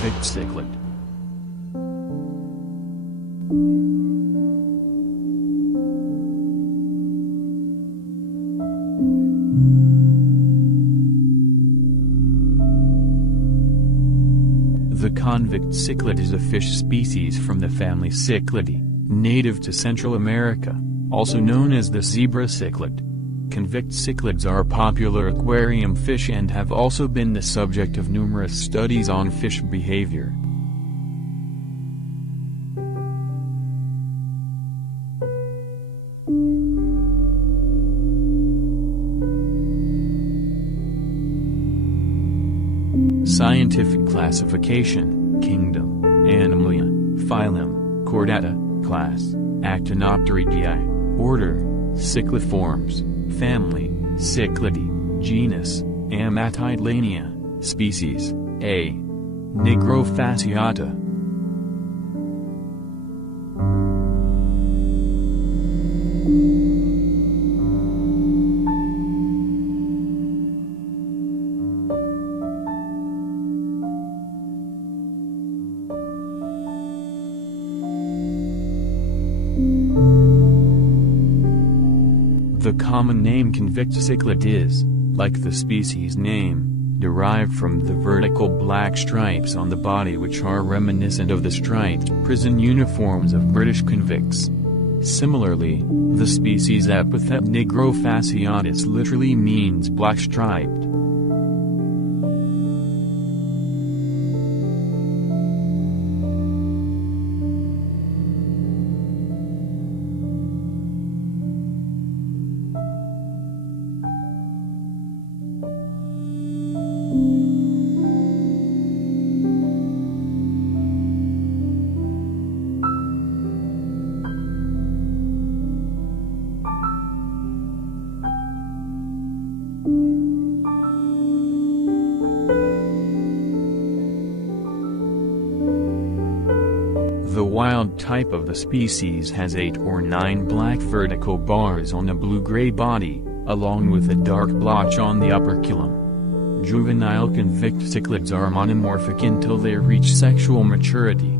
Convict Cichlid. The convict cichlid is a fish species from the family Cichlidae, native to Central America, also known as the zebra cichlid. Convict cichlids are popular aquarium fish and have also been the subject of numerous studies on fish behavior. Scientific classification: Kingdom, Animalia, Phylum, Chordata, Class, Actinopteridae, Order, Cichliformes, Family, Cichlidae, Genus, Ammatidlania, Species, A. Nigrofasciata. The common name convict cichlid is, like the species name, derived from the vertical black stripes on the body, which are reminiscent of the striped prison uniforms of British convicts. Similarly, the species epithet nigrofasciatus literally means black-striped. The wild type of the species has 8 or 9 black vertical bars on a blue-gray body, along with a dark blotch on the operculum. Juvenile convict cichlids are monomorphic until they reach sexual maturity.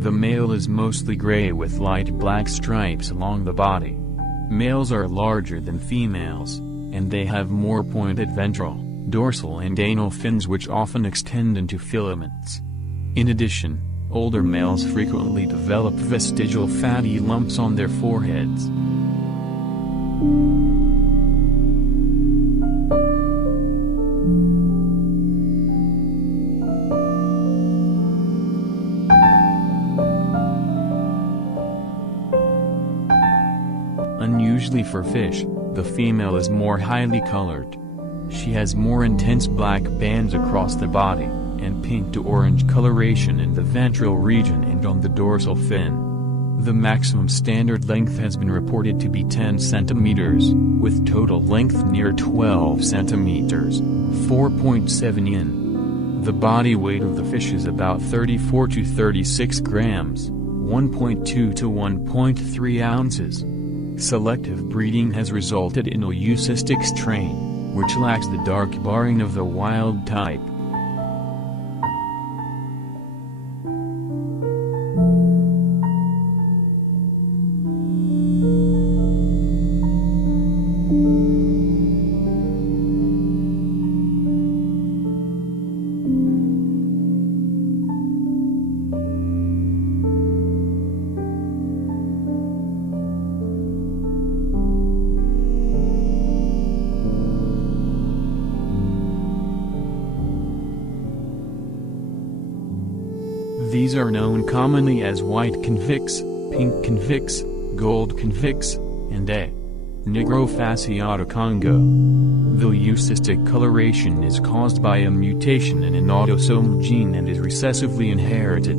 The male is mostly gray with light black stripes along the body. Males are larger than females, and they have more pointed ventral, dorsal and anal fins which often extend into filaments. In addition, older males frequently develop vestigial fatty lumps on their foreheads. Unusually for fish, the female is more highly colored. She has more intense black bands across the body, and pink to orange coloration in the ventral region and on the dorsal fin. The maximum standard length has been reported to be 10 centimeters, with total length near 12 centimeters, 4.7 in. The body weight of the fish is about 34 to 36 grams, 1.2 to 1.3 ounces. Selective breeding has resulted in a leucistic strain, which lacks the dark barring of the wild type. These are known commonly as white convicts, pink convicts, gold convicts, and A. Nigrofasciata Congo. The leucistic coloration is caused by a mutation in an autosomal gene and is recessively inherited.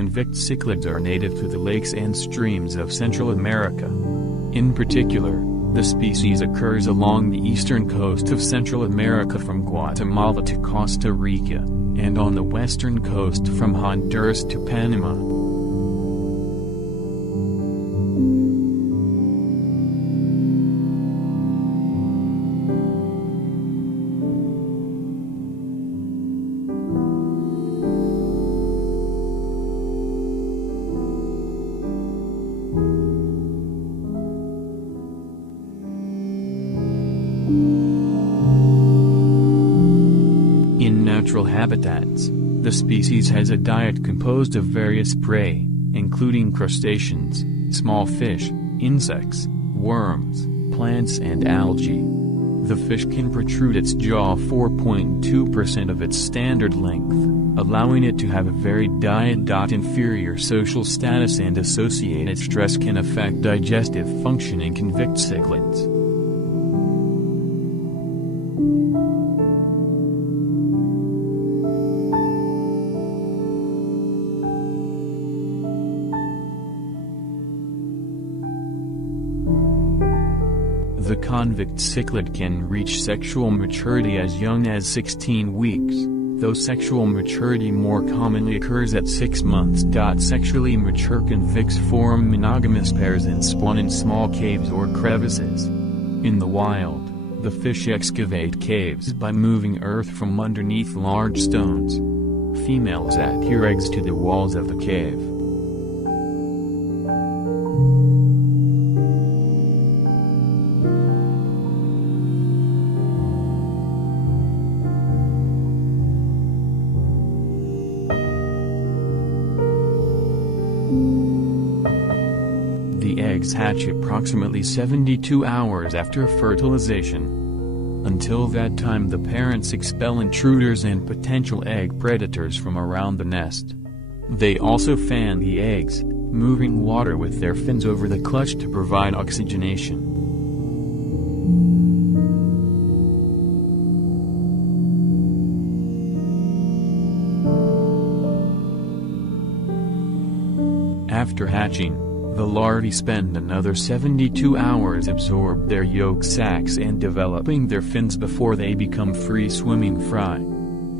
Convict cichlids are native to the lakes and streams of Central America. In particular, the species occurs along the eastern coast of Central America from Guatemala to Costa Rica, and on the western coast from Honduras to Panama. In natural habitats, the species has a diet composed of various prey, including crustaceans, small fish, insects, worms, plants and algae. The fish can protrude its jaw 4.2% of its standard length, allowing it to have a varied diet. Inferior social status and associated stress can affect digestive function in convict cichlids. The convict cichlid can reach sexual maturity as young as 16 weeks, though sexual maturity more commonly occurs at 6 months. Sexually mature convicts form monogamous pairs and spawn in small caves or crevices. In the wild, the fish excavate caves by moving earth from underneath large stones. Females attach eggs to the walls of the cave. The eggs hatch approximately 72 hours after fertilization. Until that time, the parents expel intruders and potential egg predators from around the nest. They also fan the eggs, moving water with their fins over the clutch to provide oxygenation. After hatching, the larvae spend another 72 hours absorb their yolk sacs and developing their fins before they become free-swimming fry.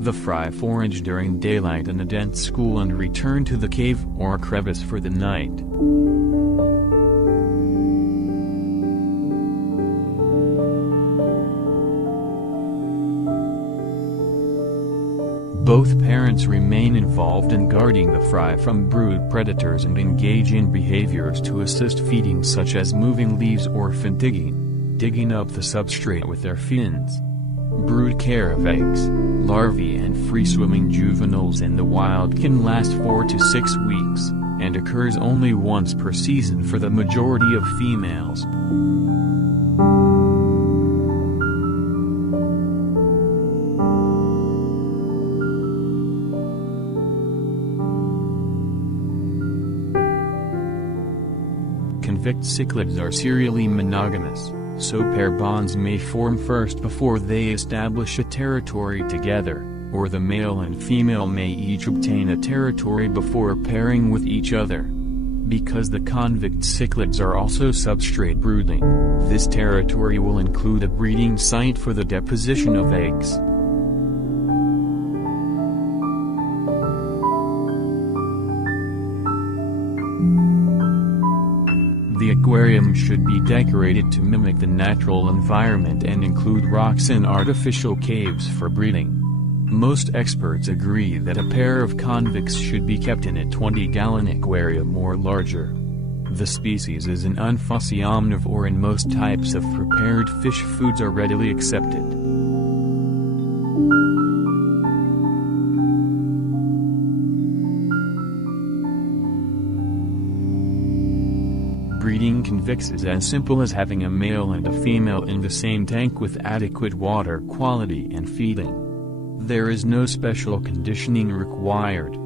The fry forage during daylight in a dense school and return to the cave or crevice for the night. Both parents remain involved in guarding the fry from brood predators and engage in behaviors to assist feeding, such as moving leaves or fin digging up the substrate with their fins. Brood care of eggs, larvae and free-swimming juveniles in the wild can last 4 to 6 weeks, and occurs only once per season for the majority of females. Convict cichlids are serially monogamous, so pair bonds may form first before they establish a territory together, or the male and female may each obtain a territory before pairing with each other. Because the convict cichlids are also substrate brooding, this territory will include a breeding site for the deposition of eggs. The aquarium should be decorated to mimic the natural environment and include rocks and artificial caves for breeding. Most experts agree that a pair of convicts should be kept in a 20-gallon aquarium or larger. The species is an unfussy omnivore and most types of prepared fish foods are readily accepted. Breeding convicts is as simple as having a male and a female in the same tank with adequate water quality and feeding. There is no special conditioning required.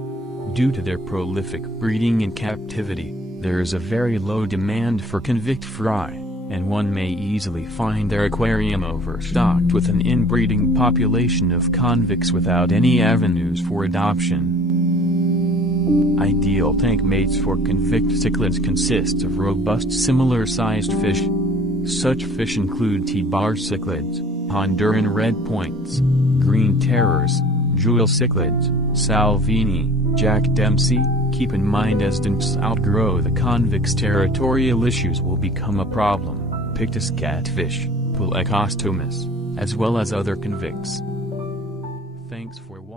Due to their prolific breeding in captivity, there is a very low demand for convict fry, and one may easily find their aquarium overstocked with an inbreeding population of convicts without any avenues for adoption. Ideal tank mates for convict cichlids consists of robust similar-sized fish. Such fish include T-bar cichlids, Honduran red points, green terrors, jewel cichlids, Salvini, Jack Dempsey. Keep in mind as nymphs outgrow the convict's territorial issues will become a problem, Pictus catfish, Pulecostomus, as well as other convicts. Thanks for watching.